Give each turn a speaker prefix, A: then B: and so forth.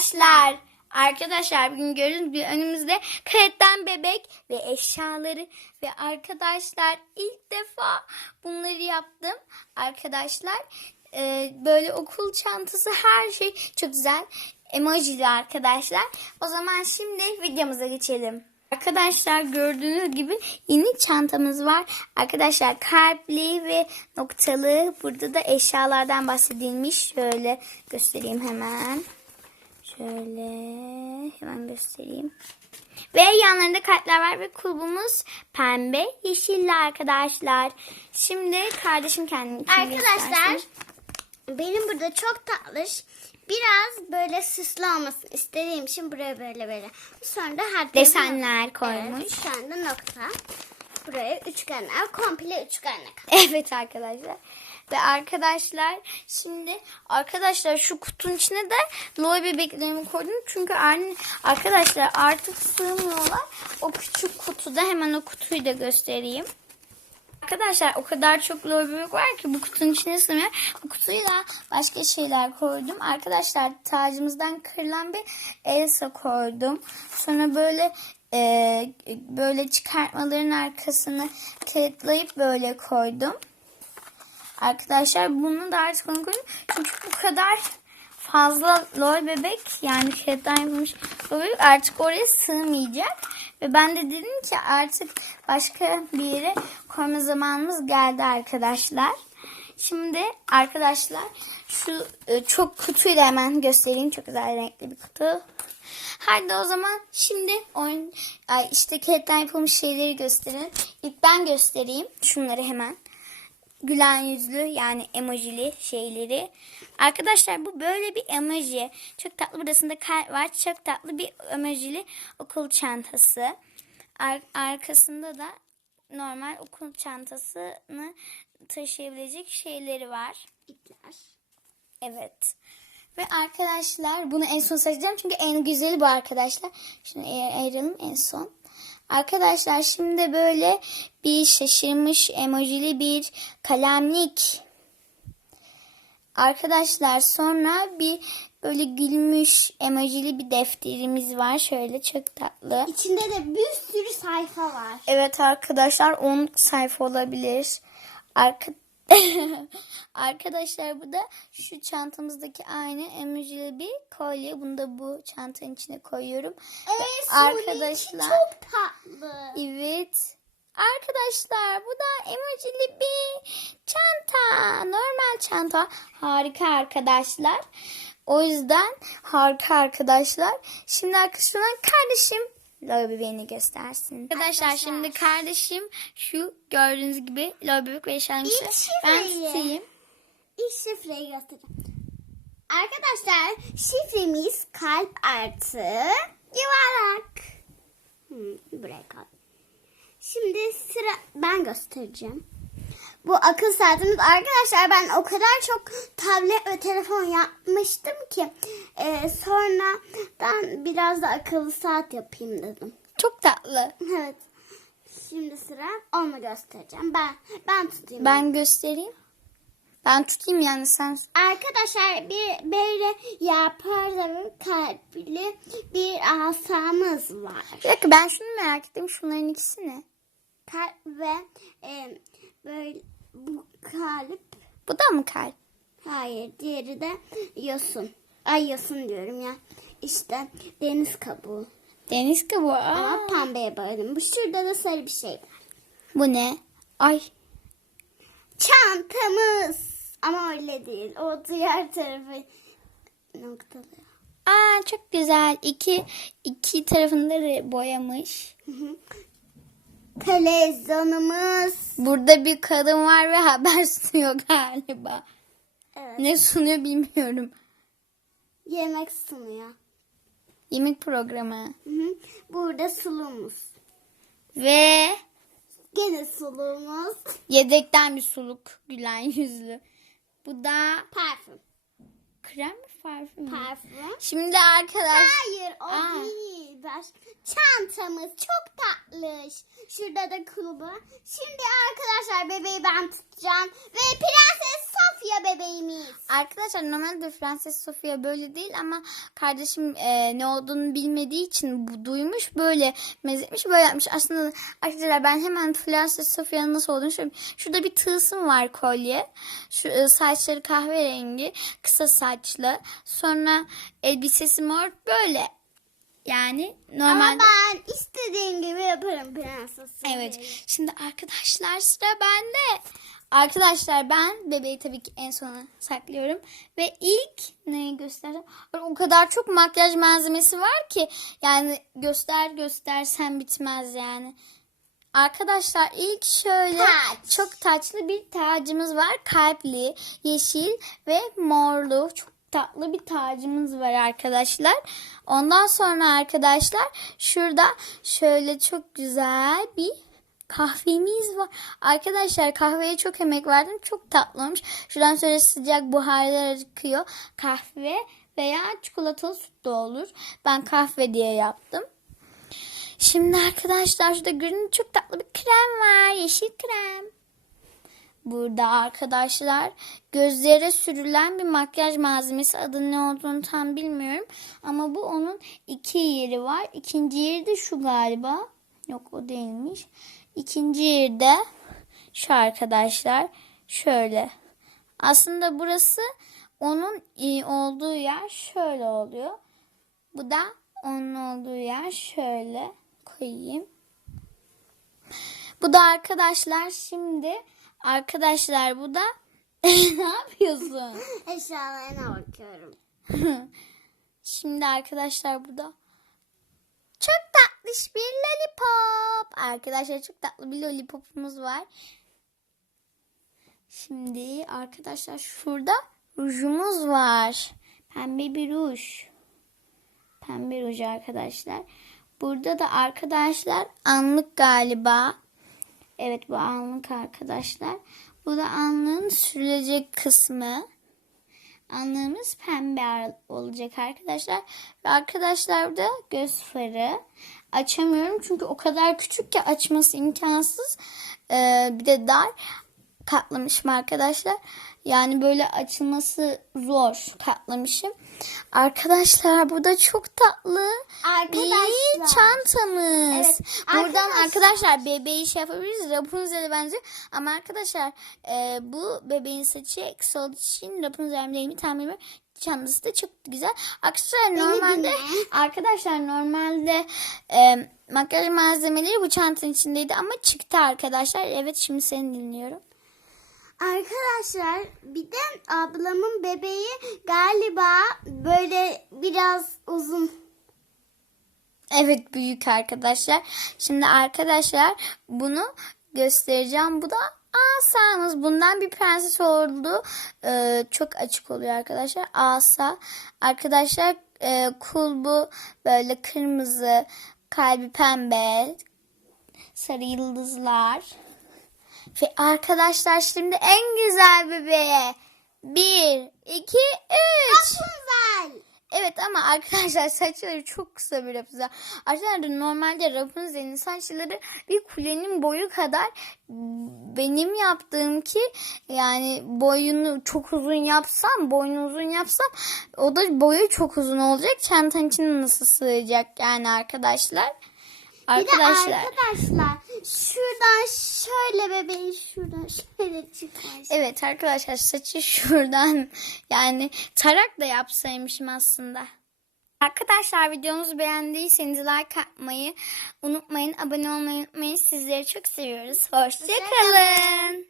A: Arkadaşlar, arkadaşlar bugün gördüğünüz gibi önümüzde karetten bebek ve eşyaları ve arkadaşlar ilk defa bunları yaptım. Arkadaşlar e, böyle okul çantası her şey çok güzel. Emojili arkadaşlar. O zaman şimdi videomuza geçelim. Arkadaşlar gördüğünüz gibi yeni çantamız var. Arkadaşlar kalpli ve noktalı. Burada da eşyalardan bahsedilmiş. Şöyle göstereyim hemen. Şöyle hemen göstereyim. Ve yanlarında kartlar var ve kulbumuz pembe yeşilli arkadaşlar. Şimdi kardeşim kendini
B: Arkadaşlar benim burada çok tatlış biraz böyle süslü olmasını istediğim için buraya böyle böyle. Sonra da her
A: Desenler koymuş.
B: Evet, şu anda nokta. Buraya üçgenler, komple üçgenler.
A: Evet arkadaşlar. Ve arkadaşlar şimdi arkadaşlar şu kutunun içine de Loy bebeklerimi koydum. Çünkü aynı arkadaşlar artık sığmıyorlar. O küçük kutuda hemen o kutuyu da göstereyim. Arkadaşlar o kadar çok Loy bebek var ki bu kutunun içine sığmıyor. Bu kutuya da başka şeyler koydum. Arkadaşlar tacımızdan kırılan bir Elsa koydum. Sonra böyle e, böyle çıkartmaların arkasını tırtlayıp böyle koydum. Arkadaşlar bunu da artık onu. Çünkü bu kadar fazla lol bebek yani yapılmış lol bebek artık oraya sığmayacak. Ve ben de dedim ki artık başka bir yere koyma zamanımız geldi arkadaşlar. Şimdi arkadaşlar şu e, çok kutuyu da hemen göstereyim. Çok güzel renkli bir kutu. Hadi o zaman şimdi oyun işte kağıttan yapılmış şeyleri gösterin. İlk ben göstereyim şunları hemen gülen yüzlü yani emojili şeyleri. Arkadaşlar bu böyle bir emoji. Çok tatlı burasında kalp var. Çok tatlı bir emojili okul çantası. Ar- arkasında da normal okul çantasını taşıyabilecek şeyleri var.
B: İpler.
A: Evet. Ve arkadaşlar bunu en son seçeceğim çünkü en güzeli bu arkadaşlar. Şunu ay- ayıralım en son. Arkadaşlar şimdi böyle bir şaşırmış emojili bir kalemlik. Arkadaşlar sonra bir böyle gülmüş emojili bir defterimiz var. Şöyle çok tatlı.
B: İçinde de bir sürü sayfa var.
A: Evet arkadaşlar 10 sayfa olabilir. Arka... arkadaşlar bu da şu çantamızdaki aynı emojili bir kolye. Bunu da bu çantanın içine koyuyorum. Ve
B: Evet,
A: arkadaşlar
B: çok tatlı.
A: evet. Arkadaşlar bu da emojili bir çanta. Normal çanta. Harika arkadaşlar. O yüzden harika arkadaşlar. Şimdi arkadaşlar kardeşim Lol bebeğini göstersin. Arkadaşlar şimdi kardeşim şu gördüğünüz gibi lol bebek ve
B: İlk
A: Ben tutayım.
B: İlk şifreyi göstereceğim. Arkadaşlar şifremiz kalp artı yuvarlak. Hmm, buraya koy. Şimdi sıra ben göstereceğim. Bu akıl saatimiz arkadaşlar ben o kadar çok tablet ve telefon yapmıştım ki e, sonradan biraz da akıllı saat yapayım dedim.
A: Çok tatlı.
B: Evet. Şimdi sıra onu göstereceğim. Ben ben tutayım.
A: Ben göstereyim. Ben tutayım yani sen.
B: Arkadaşlar bir böyle yaparda kalpli bir asamız var.
A: Bir dakika ben şunu merak ettim. Şunların ikisi ne?
B: Kalp ve e, böyle bu kalp
A: Bu da mı kalp?
B: hayır diğeri de yosun. Ay yosun diyorum ya. İşte deniz kabuğu.
A: Deniz kabuğu. Aa,
B: Ama pembeye boyadım. Bu şurada da sarı bir şey var.
A: bu ne? Ay.
B: Çantamız. Ama öyle değil. O diğer tarafı noktalı.
A: Aa çok güzel. İki iki tarafında da boyamış.
B: Hı hı. Televizyonumuz.
A: Burada bir kadın var ve haber sunuyor galiba.
B: Evet.
A: Ne sunuyor bilmiyorum.
B: Yemek sunuyor.
A: Yemek programı.
B: Hı hı. Burada sulumuz.
A: Ve
B: Gene suluğumuz.
A: yedekten bir suluk. Gülen yüzlü. Bu da
B: Parfüm.
A: krem mi parfüm?
B: Parfüm.
A: Şimdi arkadaş.
B: Hayır o
A: Aa.
B: değil. Baş... Çantamız çok tatlış. Şurada da kulübü. Şimdi arkadaşlar bebeği ben tutacağım. Ve Prenses Sofia bebeğimiz.
A: Arkadaşlar normalde Prenses Sofia böyle değil ama kardeşim e, ne olduğunu bilmediği için bu duymuş böyle mezetmiş böyle yapmış. Aslında arkadaşlar ben hemen Prenses Sofia'nın nasıl olduğunu söyleyeyim. Şurada bir tılsım var kolye. Şu e, saçları kahverengi, kısa saçlı. Sonra elbisesi mor böyle. Yani
B: Ama
A: normalde
B: ben istediğim gibi yaparım prenses.
A: Evet. Şimdi arkadaşlar sıra bende. Arkadaşlar ben bebeği tabii ki en sona saklıyorum. Ve ilk neyi göstereceğim? O kadar çok makyaj malzemesi var ki. Yani göster göstersen bitmez yani. Arkadaşlar ilk şöyle
B: Taç.
A: çok taçlı bir tacımız var. Kalpli, yeşil ve morlu. Çok tatlı bir tacımız var arkadaşlar. Ondan sonra arkadaşlar şurada şöyle çok güzel bir kahvemiz var. Arkadaşlar kahveye çok emek verdim. Çok tatlı olmuş. Şuradan şöyle sıcak buharlar akıyor. Kahve veya çikolatalı süt de olur. Ben kahve diye yaptım. Şimdi arkadaşlar şurada görün çok tatlı bir krem var. Yeşil krem. Burada arkadaşlar gözlere sürülen bir makyaj malzemesi adı ne olduğunu tam bilmiyorum. Ama bu onun iki yeri var. İkinci yeri de şu galiba. Yok o değilmiş. İkinci yeri de şu arkadaşlar. Şöyle. Aslında burası onun e, olduğu yer şöyle oluyor. Bu da onun olduğu yer şöyle koyayım. Bu da arkadaşlar şimdi arkadaşlar bu da ne yapıyorsun?
B: Eşyalarına bakıyorum.
A: Şimdi arkadaşlar burada çok tatlış bir lollipop. Arkadaşlar çok tatlı bir lollipopumuz var. Şimdi arkadaşlar şurada rujumuz var. Pembe bir ruj. Pembe ruj arkadaşlar. Burada da arkadaşlar anlık galiba. Evet bu anlık arkadaşlar. Bu da anlığın sürülecek kısmı. Anlığımız pembe olacak arkadaşlar. Ve arkadaşlar da göz farı. Açamıyorum çünkü o kadar küçük ki açması imkansız. Ee, bir de dar katlamışım arkadaşlar. Yani böyle açılması zor katlamışım. Arkadaşlar bu da çok tatlı bir
B: Arkadaşlar.
A: çantamız.
B: Evet,
A: Buradan
B: arkadaşlar.
A: arkadaşlar bebeği şey yapabiliriz. Rapunzel'e benziyor. Ama arkadaşlar e, bu bebeğin saçı eksi olduğu için Rapunzel değil mi tam bilmiyorum. Çantası da çok güzel. Arkadaşlar normalde
B: dinle.
A: arkadaşlar normalde e, makyaj malzemeleri bu çantanın içindeydi ama çıktı arkadaşlar. Evet şimdi seni dinliyorum.
B: Arkadaşlar bir de ablamın bebeği galiba böyle biraz uzun.
A: Evet büyük arkadaşlar. Şimdi arkadaşlar bunu göstereceğim. Bu da asamız. Bundan bir prenses oldu. Ee, çok açık oluyor arkadaşlar. Asa. Arkadaşlar e, kulbu böyle kırmızı, kalbi pembe, sarı yıldızlar. Ve arkadaşlar şimdi en güzel bebeğe. Bir, iki, üç.
B: Rapunzel.
A: Evet ama arkadaşlar saçları çok kısa bir Rapunzel. Arkadaşlar normalde Rapunzel'in saçları bir kulenin boyu kadar benim yaptığım ki yani boyunu çok uzun yapsam boynu uzun yapsam o da boyu çok uzun olacak. Çantanın içine nasıl sığacak yani arkadaşlar.
B: Bir de
A: Arkadaşlar.
B: arkadaşlar şuradan şöyle bebeğin şuradan şöyle çıkar.
A: Evet arkadaşlar saçı şuradan yani tarak da yapsaymışım aslında. Arkadaşlar videomuzu beğendiyseniz like atmayı unutmayın. Abone olmayı unutmayın. Sizleri çok seviyoruz. Hoşçakalın.